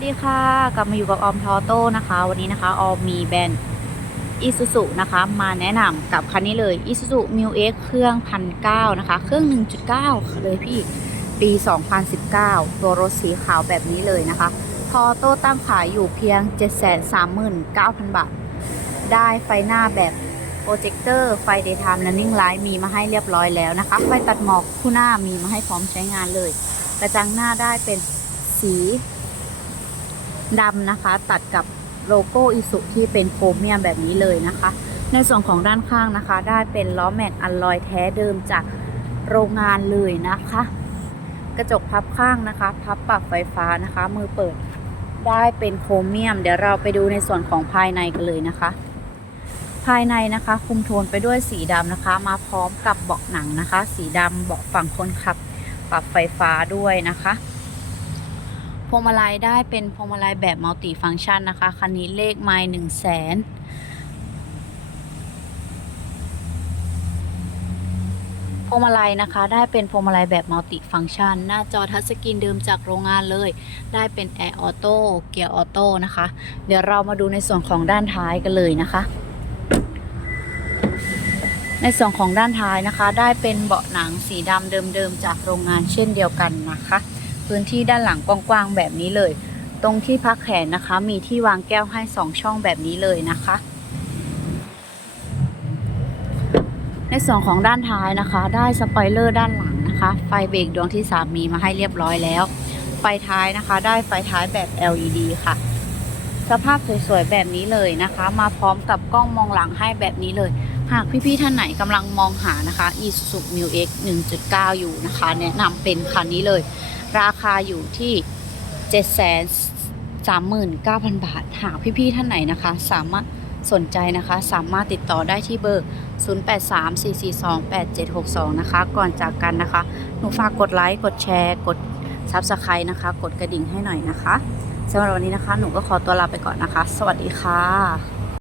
สวัสดีค่ะ กลับมาอยู่กับออมทอโต้นะคะ วันนี้นะคะออมมีแบรนด์อีซูซุนะคะ มาแนะนำกับคันนี้เลยอีซูซุมิวเอ็กเครื่องพันเก้านะคะ เครื่อง 1.9 เลยพี่ ปี 2019 ตัวรถสีขาวแบบนี้เลยนะคะ ทอโต้ตั้งขายอยู่เพียง 739,000 บาท ได้ไฟหน้าแบบโปรเจคเตอร์ไฟ Daytime Running Light มีมาให้เรียบร้อยแล้วนะคะ ไฟตัดหมอกคู่หน้ามีมาให้พร้อมใช้งานเลย กระจังหน้าได้เป็นสี ดำนะคะ ตัดกับโลโก้อิสุที่เป็นโครเมียมแบบนี้เลยนะคะ ในส่วนของด้านข้างนะคะ ได้เป็นล้อแม็กอัลลอยแท้เดิมจากโรงงานเลยนะคะ กระจกพับข้างนะคะ พับปรับไฟฟ้านะคะ มือเปิดได้เป็นโครเมียม เดี๋ยวเราไปดูในส่วนของภายในกันเลยนะคะ ภายในนะคะ คุมโทนไปด้วยสีดำนะคะ มาพร้อมกับเบาะหนังนะคะ สีดำเบาะฝั่งคนขับ ปรับไฟฟ้าด้วยนะคะ พวงมาลัยได้เป็นพวงมาลัยแบบมัลติฟังก์ชันนะคะ คันนี้เลขไมล์หนึ่งแสนพวงมาลัยนะคะได้เป็นพวงมาลัยแบบมัลติฟังก์ชัน หน้าจอทัชสกรีนเดิมจากโรงงานเลย ได้เป็นแอร์ออโต้เกียร์ออโต้นะคะ เดี๋ยวเรามาดูในส่วนของด้านท้ายกันเลยนะคะ ในส่วนของด้านท้ายนะคะ ได้เป็นเบาะหนังสีดำเดิมๆจากโรงงานเช่นเดียวกันนะคะ พื้นที่ด้านหลังกว้างๆแบบนี้เลย ตรงที่พักแขนนะคะ มีที่วางแก้วให้2ช่องแบบนี้เลยนะคะ ในส่วนของด้านท้ายนะคะ ได้สปอยเลอร์ด้านหลังนะคะ ไฟเบรกดวงที่3มีมาให้เรียบร้อยแล้ว ไฟท้ายนะคะ ได้ไฟท้ายแบบ LED ค่ะ สภาพสวยๆแบบนี้เลยนะคะ มาพร้อมกับกล้องมองหลังให้แบบนี้เลยหากพี่ๆท่านไหนกำลังมองหานะคะ Isuzu Mu X 1.9 อยู่นะคะ แนะนำเป็นคันนี้เลย ราคาอยู่ที่ 739,000 บาท หากพี่ๆท่านไหนนะคะ สามารถสนใจนะคะ สามารถติดต่อได้ที่เบอร์ 0834428762 นะคะ ก่อนจากกันนะคะ หนูฝากกดไลค์ กดแชร์ กด Subscribe นะคะ กดกระดิ่งให้หน่อยนะคะสำหรับวันนี้นะคะ หนูก็ขอตัวลาไปก่อนนะคะ สวัสดีค่ะ